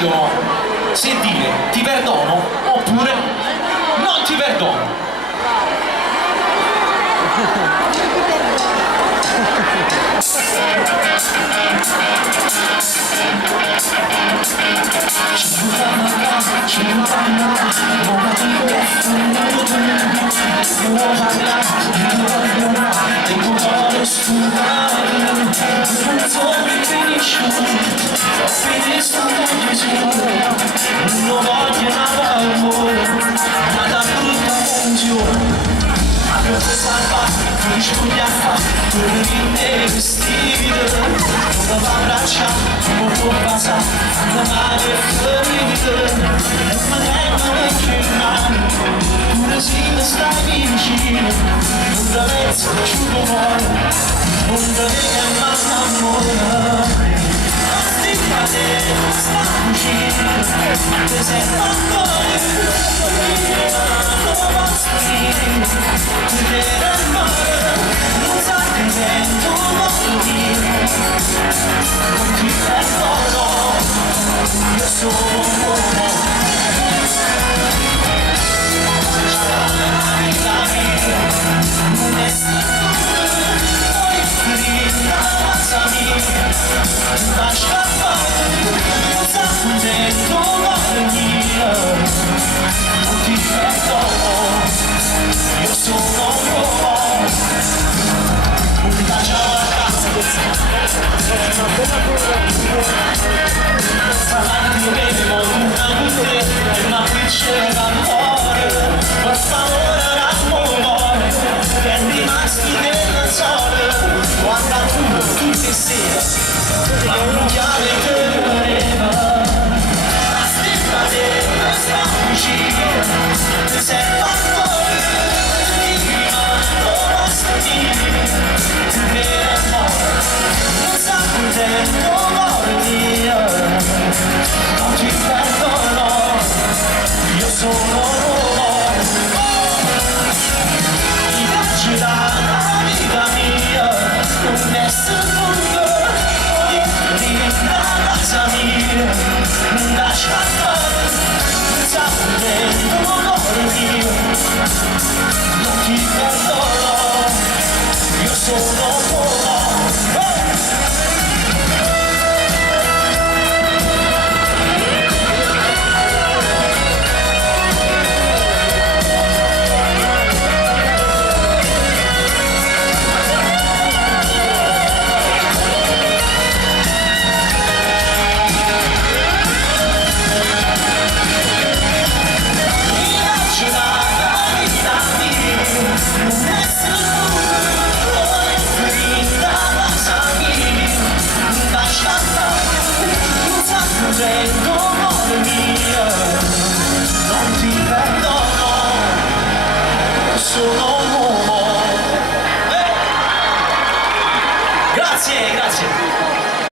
decidono se dire ti perdono oppure non ti perdono. Non voglio amore, ma da brutta funzione. Apro questa parte, mi scugliata, quello di me vestito. Non va abbracciato, non può passare, la mano è ferita. Ma non che mano, pure se mi stai vicino. Non da mezzo asciugo muore, non da me che m'annamora. Sta uscendo, ti sento ancora, non posso dire, ti vedo ancora, non sta vivendo molto dire, non ti perdono, io sono un uomo. La vita non è stata, poi finita la casa mia, lascia fare. Dentro l'amore mia, non ti perdono, io sono un uomo, un bacio a casa, avanti bevo una butte e una piccola d'amore, per favore l'amore, che è rimasto nel sole, guarda tu tutte le sere, la mondiale che voleva. Non ti perdono, io sono uomo, mi piace la vita mia, non è secondo, la casa mia, non lascia fare, sta prendendo l'amore mio, non ti perdono, io sono uomo. Non ti perdono, sono un uomo. Grazie, grazie.